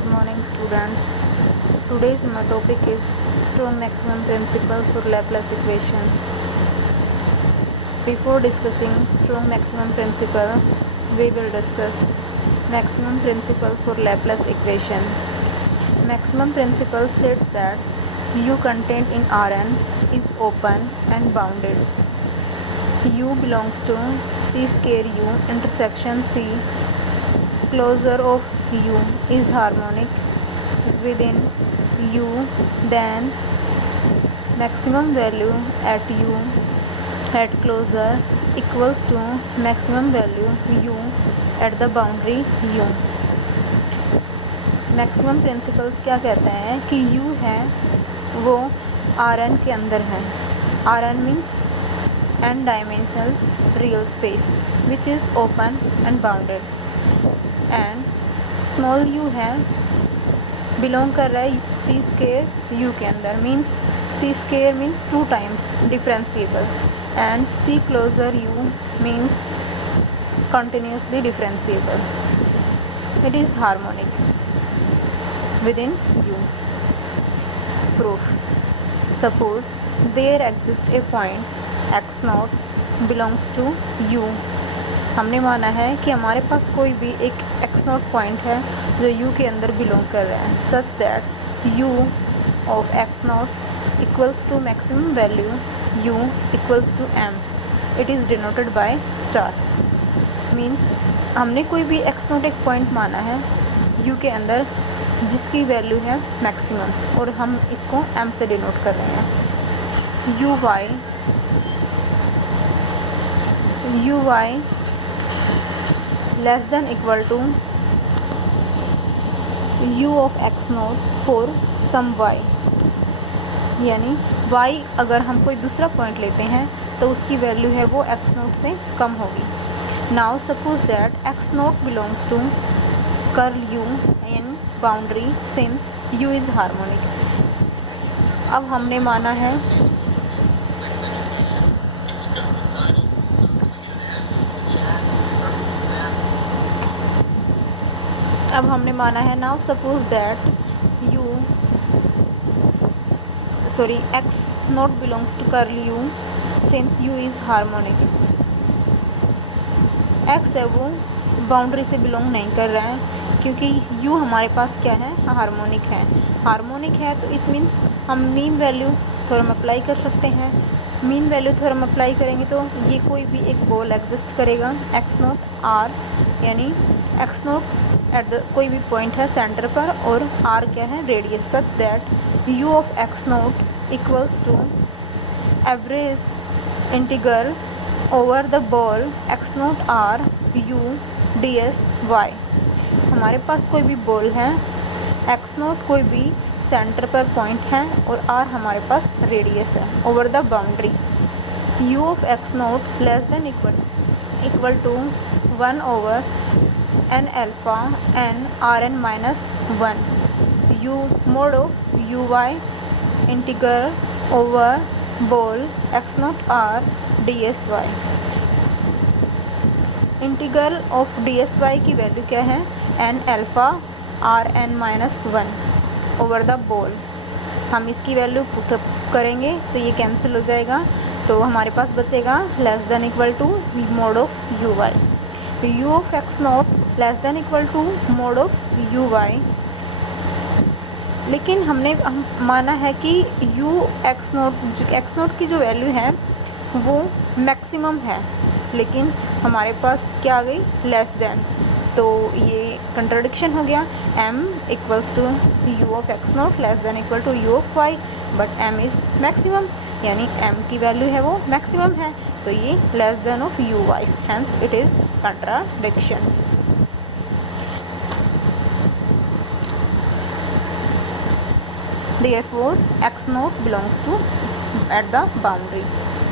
Good morning, students. Today's my topic is strong maximum principle for Laplace equation. Before discussing strong maximum principle, we will discuss maximum principle for Laplace equation. Maximum principle states that U contained in Rn is open and bounded. U belongs to C square U intersection C. Closure of U is harmonic within U, then maximum value at U at closure equals to maximum value U at the boundary U. Maximum principles क्या कहते हैं कि U है वो Rn के अंदर है. Rn means n dimensional real space which is open and bounded, and small u है बिलोंग कर रहा है सी स्केयर u के अंदर. Means C square means 2 times differentiable, and C closure u means continuously differentiable. It is harmonic within इन u. Proof. Suppose there exist a point x not belongs to u. हमने माना है कि हमारे पास कोई भी एक x नॉट पॉइंट है जो u के अंदर बिलोंग कर रहा है, such that u of x not equals to maximum value u equals to m. It is denoted by star. Means हमने कोई भी x नॉट एक पॉइंट माना है u के अंदर जिसकी वैल्यू है मैक्सिमम, और हम इसको m से डिनोट कर रहे हैं. u y less than equal to u of x naught for some y. यानी y अगर हम कोई दूसरा पॉइंट लेते हैं तो उसकी वैल्यू है वो x नोट से कम होगी. Now suppose that x naught belongs to curl u in boundary since u is harmonic. अब हमने माना है now suppose that x not belongs to curl u since u is harmonic. x है वो boundary से बिलोंग नहीं कर रहा है क्योंकि u हमारे पास क्या है, हार्मोनिक है. तो इट मीन्स हम मीन वैल्यू थ्योरम अप्लाई कर सकते हैं. मीन वैल्यू थ्योरम अप्लाई करेंगे तो ये कोई भी एक बॉल एग्जिस्ट करेगा x नोट r, यानी x नोट एट द कोई भी पॉइंट है सेंटर पर और r क्या है, radius. Such that u of x naught equals to average integral over the ball x naught r u ds y. हमारे पास कोई भी बॉल है, x नोट कोई भी सेंटर पर पॉइंट है और r हमारे पास रेडियस है over the boundary. u of x naught less than equal to 1 over n alpha n rn minus 1 u mod of u y integral over ball x naught r ds y. Integral of ds y की value क्या है, n alpha rn minus 1 over the ball. हम इसकी value put up करेंगे तो ये cancel हो जाएगा, तो हमारे पास बचेगा less than equal to mod of u y. u of x not less than equal to mod of u y. लेकिन हमने माना है कि u x नोट की जो वैल्यू है वो मैक्सिमम है, लेकिन हमारे पास क्या आ गई, लेस देन. तो ये कंट्राडिक्शन हो गया. m equals to u of x not less than equal to u of y, but m is maximum, यानी m की वैल्यू है वो मैक्सिमम है, तो ये less than of u y. Hence it is contradiction. Therefore x not belongs to at the boundary.